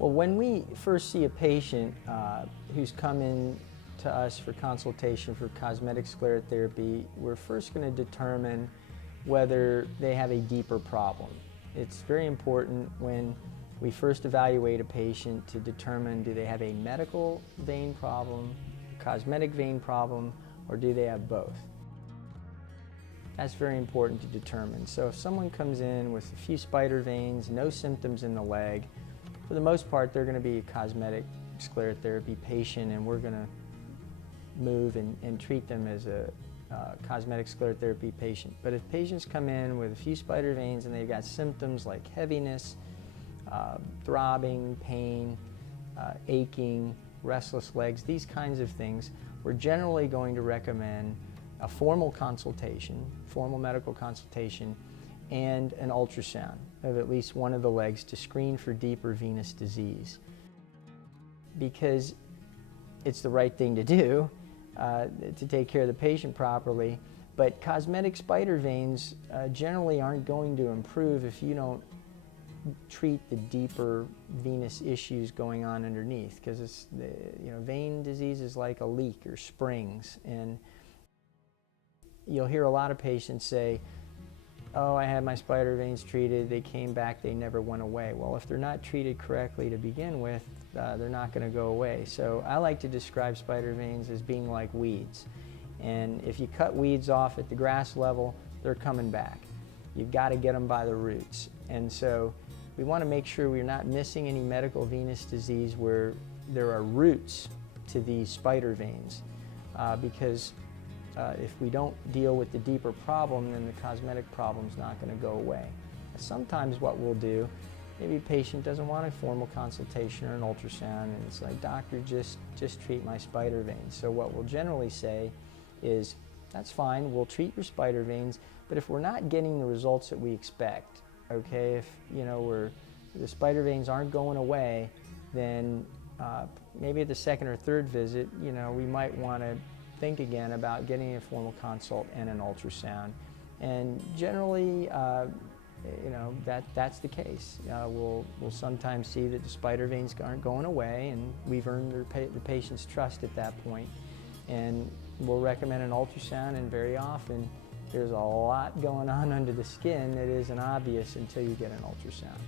Well, when we first see a patient who's come in to us for consultation for cosmetic sclerotherapy, we're first going to determine whether they have a deeper problem. It's very important when we first evaluate a patient to determine, do they have a medical vein problem, a cosmetic vein problem, or do they have both? That's very important to determine. So if someone comes in with a few spider veins, no symptoms in the leg, for the most part they're going to be a cosmetic sclerotherapy patient, and we're going to move and treat them as a cosmetic sclerotherapy patient. But if patients come in with a few spider veins and they've got symptoms like heaviness, throbbing, pain, aching, restless legs, these kinds of things, we're generally going to recommend a formal consultation, formal medical consultation, and an ultrasound of at least one of the legs to screen for deeper venous disease. Because it's the right thing to do to take care of the patient properly, but cosmetic spider veins generally aren't going to improve if you don't treat the deeper venous issues going on underneath, because it's vein disease is like a leak or springs, and you'll hear a lot of patients say, oh, I had my spider veins treated, they came back, they never went away. Well, if they're not treated correctly to begin with, they're not going to go away. So I like to describe spider veins as being like weeds. And if you cut weeds off at the grass level, they're coming back. You've got to get them by the roots. And so we want to make sure we're not missing any medical venous disease where there are roots to these spider veins, because if we don't deal with the deeper problem, then the cosmetic problem's not going to go away. Sometimes what we'll do, maybe a patient doesn't want a formal consultation or an ultrasound, and it's like, doctor, just treat my spider veins. So what we'll generally say is, that's fine, we'll treat your spider veins, but if we're not getting the results that we expect, okay, if the spider veins aren't going away, then maybe at the second or third visit, we might want to think again about getting a formal consult and an ultrasound. And generally, that's the case. We'll sometimes see that the spider veins aren't going away, and we've earned the patient's trust at that point. And we'll recommend an ultrasound, and very often there's a lot going on under the skin that isn't obvious until you get an ultrasound.